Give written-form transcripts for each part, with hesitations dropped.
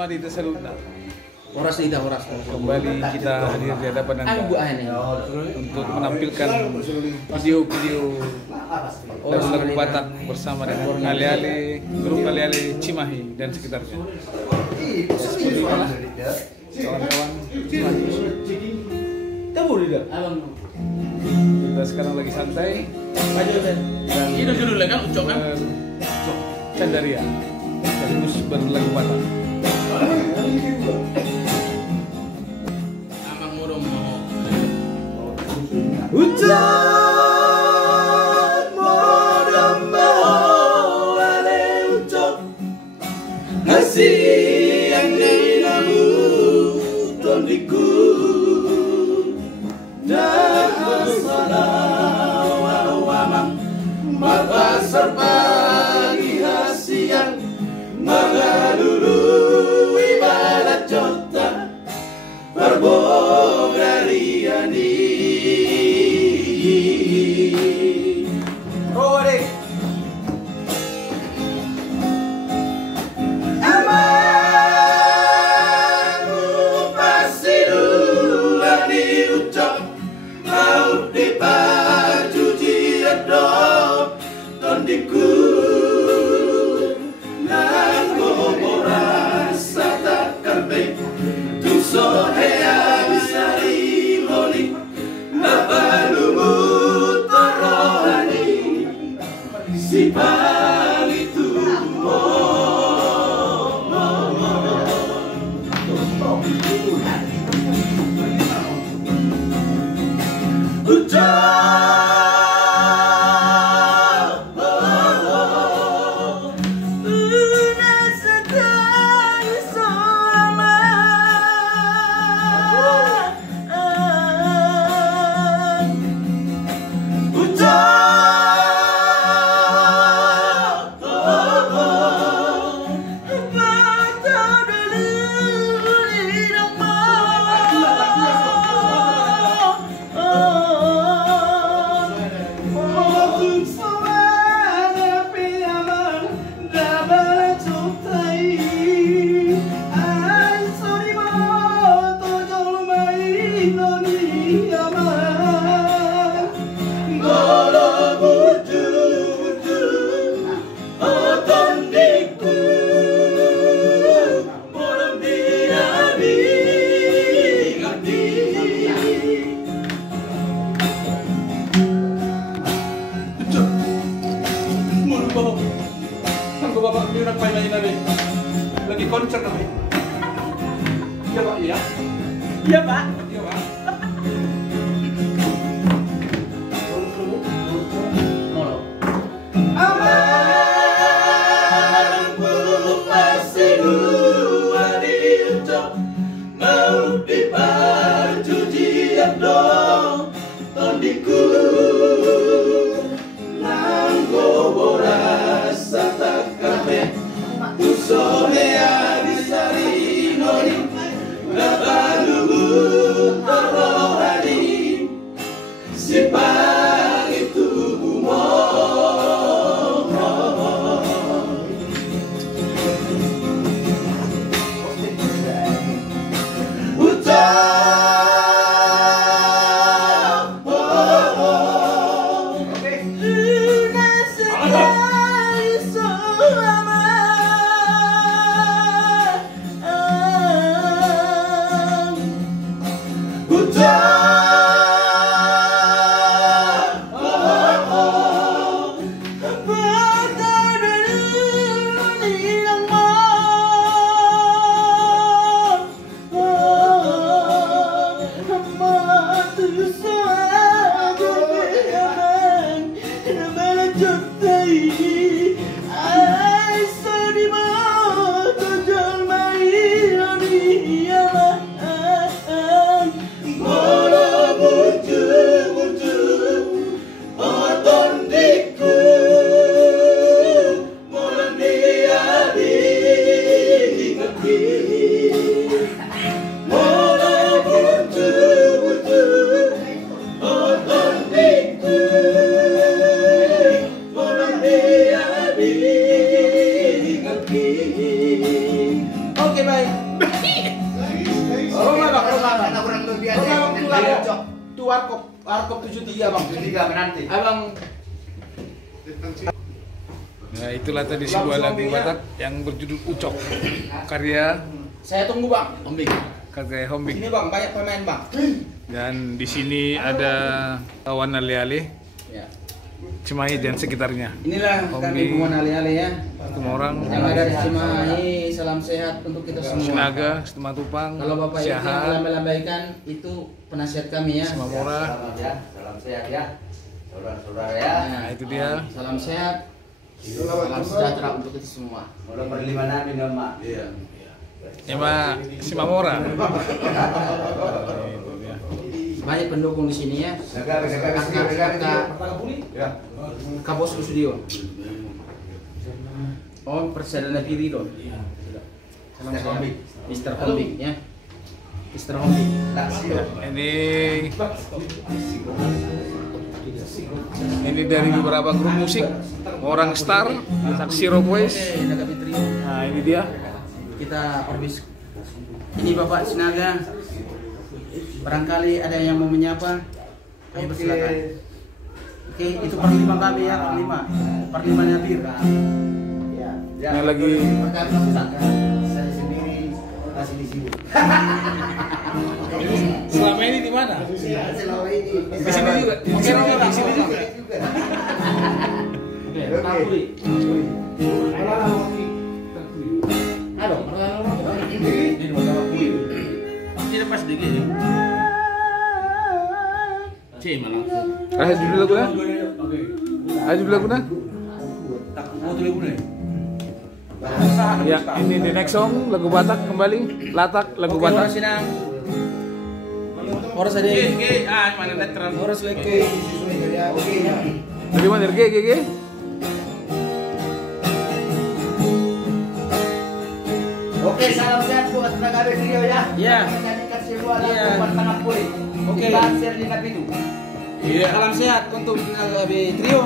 Risma di Desa Luna. Horas. Kembali kita hadir di hadapan Anda untuk menampilkan video-video lagu Batak bersama dengan Ali-Ali, grup Ali-Ali Cimahi dan sekitarnya. Seperti itulah kawan-kawan Cimahi. Kamu tidak? Kita sekarang lagi santai. Ini dulu kan ucok kan? Candaria sekaligus berlagu Batak. Amang murung mau. Hujan modam mau ale ucok Hasih yang namu tondiku Dan asala wawamang Mabasar pagi hasiang Magalulu ibarat jota Berbogariani Rode Amaku pasti dulu diucap Mau dipaju jiradok Tondiku Nanggo rasa tak kerbe Tuso hea bisari loli Nabalumu torohani Si palitu Bapak ini nak main-main lagi konser nih. Iya Pak, iya. Iya Pak. Iya Pak. Amaku pasti dulu diucap mau dipaju jiadong tondiku nanggo borasa tak kabeh usohea disari noni nabalugu torohani si itu Ucap Itu warkop 73 bang. 73 menanti. Abang. Nah itulah tadi sebuah lagu Batak yang berjudul Ucok, karya Saya tunggu bang. Ombing. karya Hombing. Ini bang banyak pemain bang. Dan di sini ada kawan ale-ale, Ya. Cimahi dan sekitarnya. Inilah Hombing. kami kawan ale-ale ya. Semua orang Yang ada di Cimahi, salam sehat untuk kita semua. Sinaga, Sematupang, Kalau Bapak Ibu yang Siaha, melambaikan itu penasihat kami ya. Semamora. Selamat ya, salam sehat ya. Saudara-saudara ya. Nah, itu dia. Salam sehat. Salam sejahtera untuk kita semua. Mulai perlimanan di nama. Iya. Ema Simamora. Banyak pendukung di sini ya. Kabos Studio. Oh, Persada Piri dong. Salam sehat. Mr. Hombing ya. Mr. Hombing. Ini dari beberapa grup musik, Orang Star, Saksi Rock Boys. Oke, Naga Fitri. Nah ini dia. Kita orbis. Ini Bapak Sinaga. Barangkali ada yang mau menyapa. Ayo bersilakan. Oke, itu perlima kami ya, perlimanya bir. Yang lagi Saya sendiri masih di sini. selama ini di mana? Selama ini Di sini juga. Di sini juga. Di sini juga. Oke, takuri. Halo. Tidak pas dikit. Cima langsung. Ayo judul lagu na. Ayo judul lagu na. Ya, ini the next song lagu Batak kembali. Latak lagu Oke, Batak. orang Sinang. Orang sedih. Mana letteran? Orang seleke. Bagaimana G? Oke, salam sehat buat tenaga video ya. Iya. Menyanyikan sebuah Iya. lagu buat tangan pulih. Oke. Kita share di Napitu. Iya. Salam sehat untuk Naga Trio.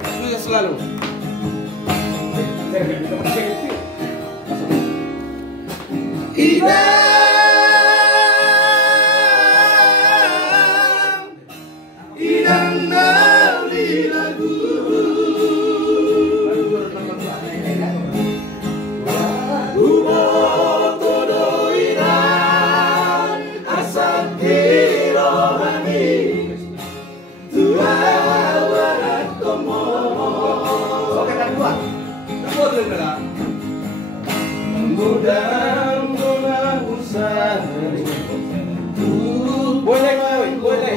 Sukses selalu. Oke, kan dua. Boleh.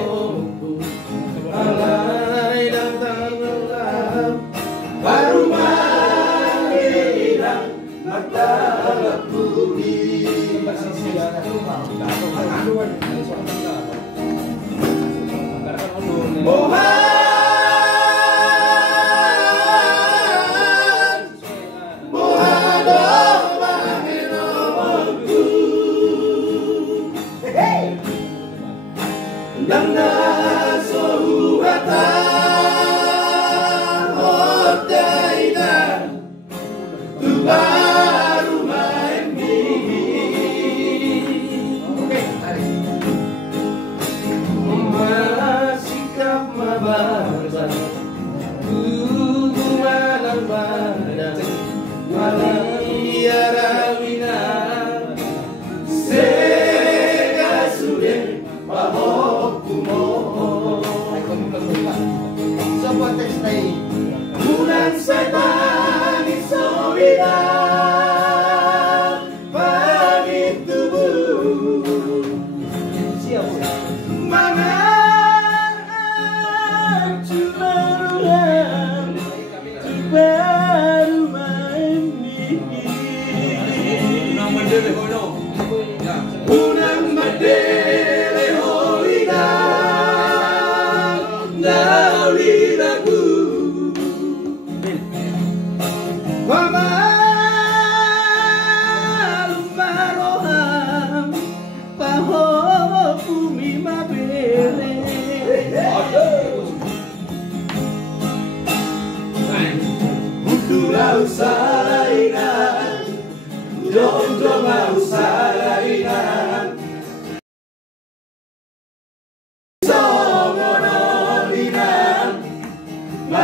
Bumi mabere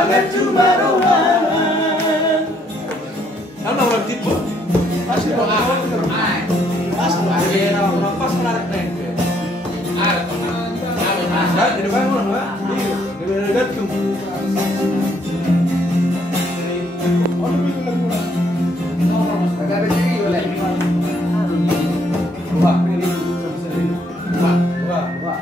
mengaju marohan. Ano orang tipe? Pasti mau pasti pas menarik nih. Ada di depan orang nggak? Di dekat tuh. Agak berdiri boleh. Wah, ini wah.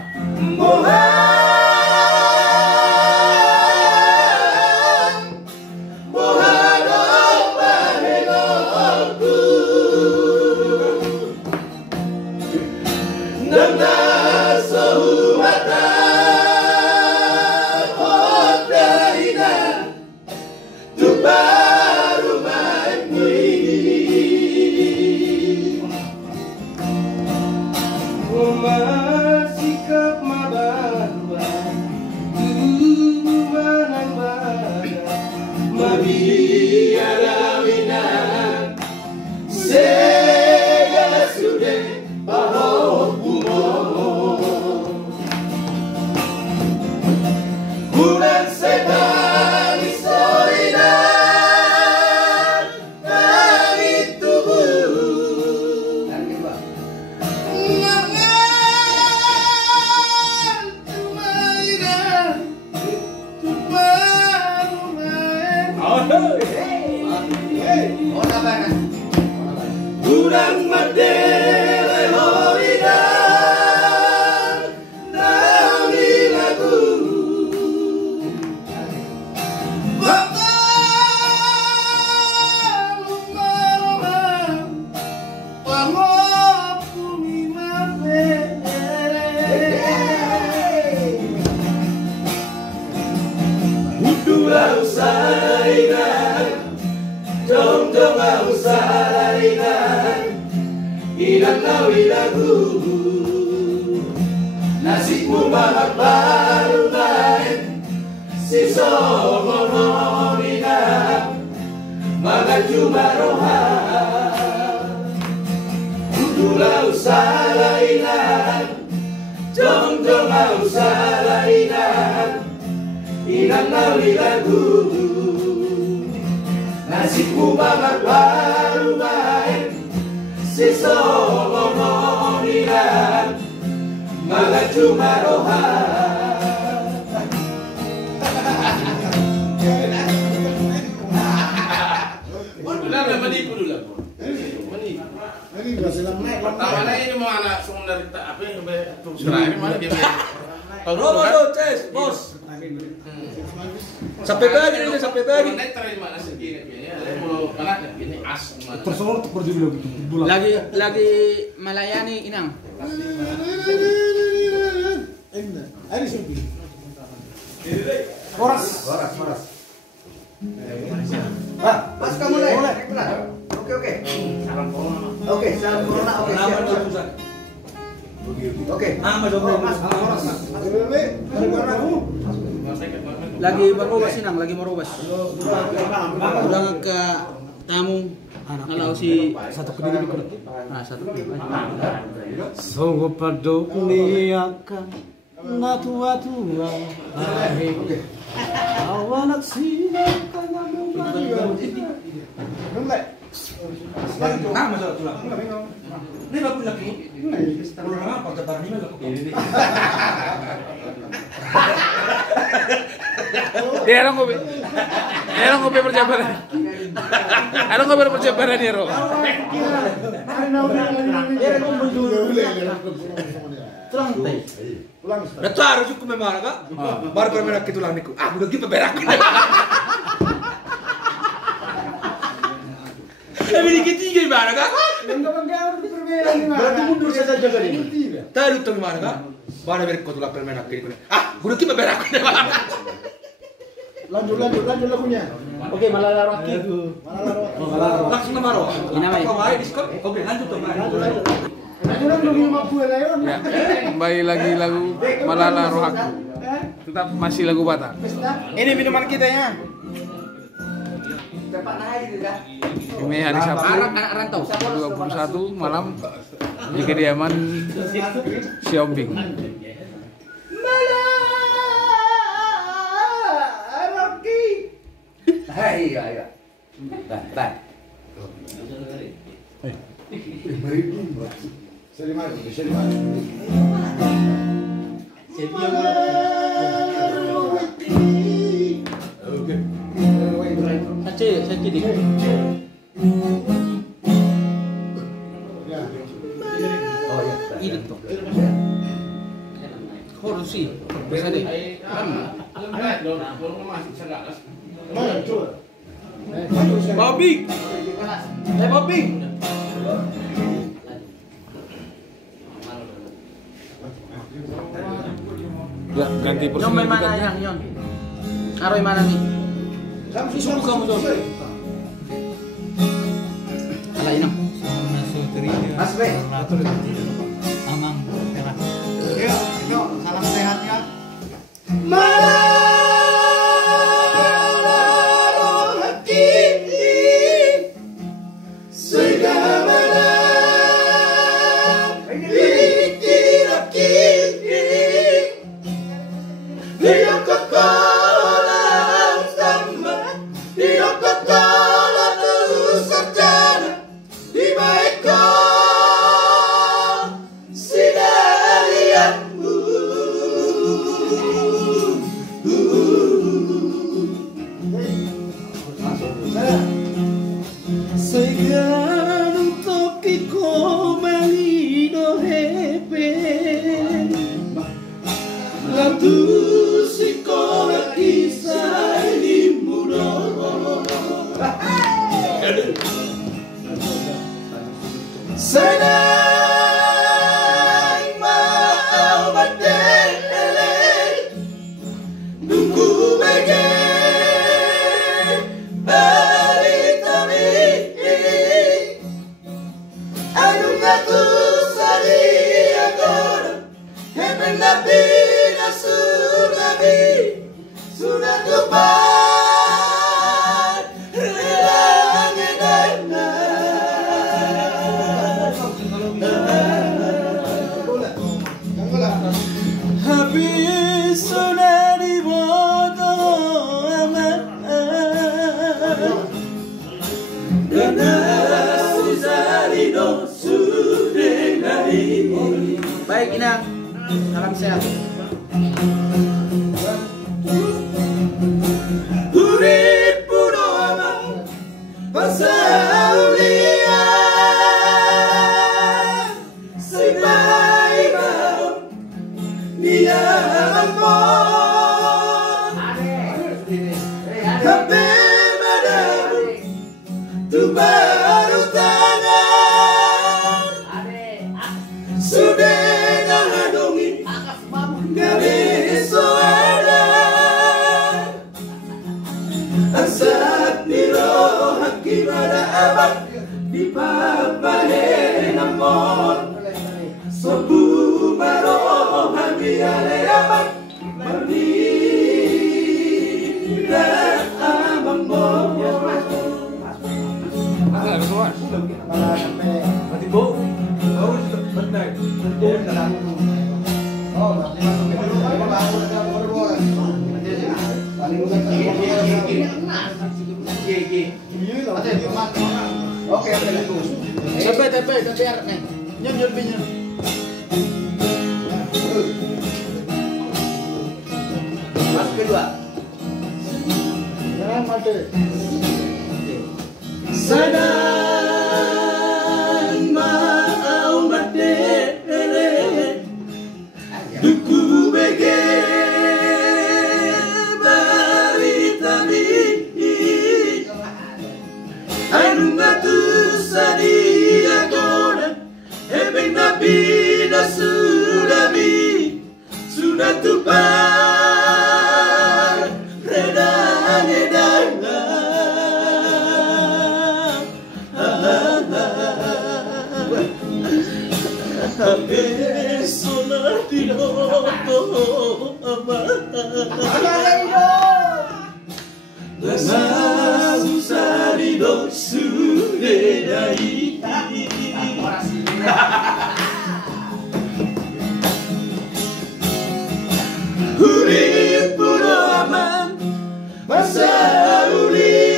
Nasibmu banget baru naik si somononina mengaju marohan kudulah usah lainan jong-jong usah lainan inang nawi lagu nasibmu banget baru naik si somononina mengaju marohan. Benar nggak menipu dulu lah. Menipu. Pertama ini mau anak semua dari apa yang ini mana dia? Robo tes bos. Sampai pagi ini sampai pagi. Netra di mana segini ya? Mau banget ini as mana? Tersoal untuk perjuangan bulan. Lagi melayani inang. Horas. Mas kamu mulai. Oke. Oke, salam corona. Oke, siap. Oke. Mas, horas. Lagi merubas inang, lagi merubas. Udah ke tamu. Kalau si Satu kediri di kulit. nah satu. Sungguh padu niakan na tua-tua. Awanak sini karena Ini bagus lagi. Pulang apa? Tebar ini lagi. Dia orang ngopi perjabaran. Ada ngopi perjabaran dia, Ro. Betul harus cukup memang kak. Baru bermerak itu lah niku. Ah, udah gitu berak. Tapi dikit gimana kak? Berarti mundur saja kali ini. Tahu tuh gimana kak? Baru berak itu lah bermerak itu. Ah, udah gitu berak. Lanjut lagunya. Oke, Malala Rocky. Langsung ke Maro. Ini namanya. Kau main diskon? Oke, lanjut tuh. Ya, kembali lagi lagu Malala Rohaku. Tetap masih lagu Batak. Ini minuman kita ya. Ini hari Sabtu Anak rantau. 21 malam di kediaman Siombing. Rocky. Iya, iya. Dah. Ini tuh. Harus sih. Bisa deh. Bobby. Bobby. Ya, ganti Nyon personil main mana kita. yang Nyon? Aroy mana nih? Suruh kamu dong. Ala inam. Mas Be. Amang Tera. Yuk, salam sehat ya. Baik Inang. Salam sehat. Oke, TP biar nih. Nyon pinnya. Mas kedua. Jangan mati. Sadang mau badele duku bege baritami anu ngatu sadia goda ebeng nabi dasudami sudah tupar redang edang sonar di noto Nasa susari do sudedai Huri puro aman Masa uli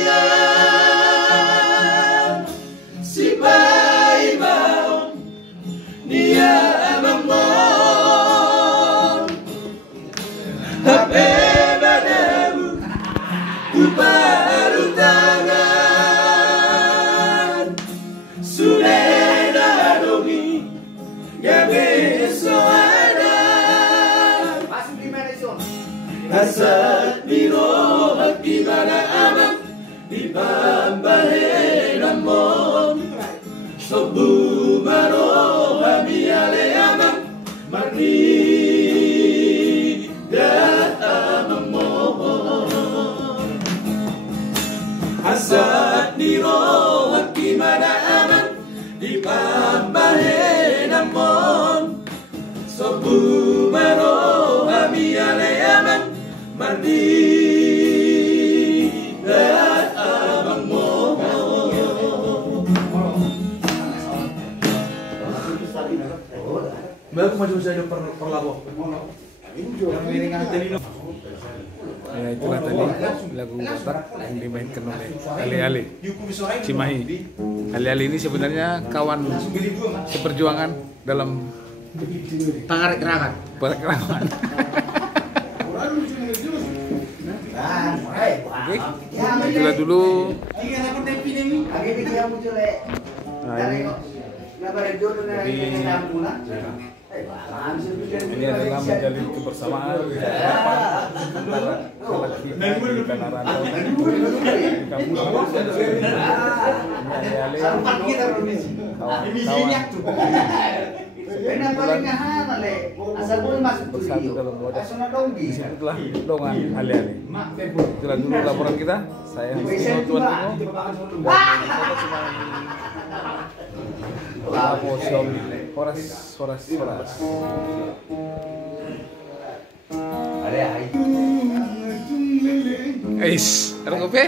Hasad biro gimana aman di pambahe namon sobu maro hamiale aman margi da amon hasad biro gimana aman di pambahe namon sobu maro hamiale aman mardi dan abang mo. Baru maju saja perlawo. Ya itulah tadi lagu Batak yang dimainkan oleh Ali-Ali Cimahi. Ali-Ali ini sebenarnya kawan seperjuangan dalam Tangarik-rangan. pergerakan. Oke, itulah dulu. Ini adalah menjalin kebersamaan antara anak kita di Tanah Rantau di kampung bersatu dalam wadah. Disitulah dongan Ali-Ali. Itulah dulu laporan kita. Saya Tuan Timo. Horas. Eis, ada kopi?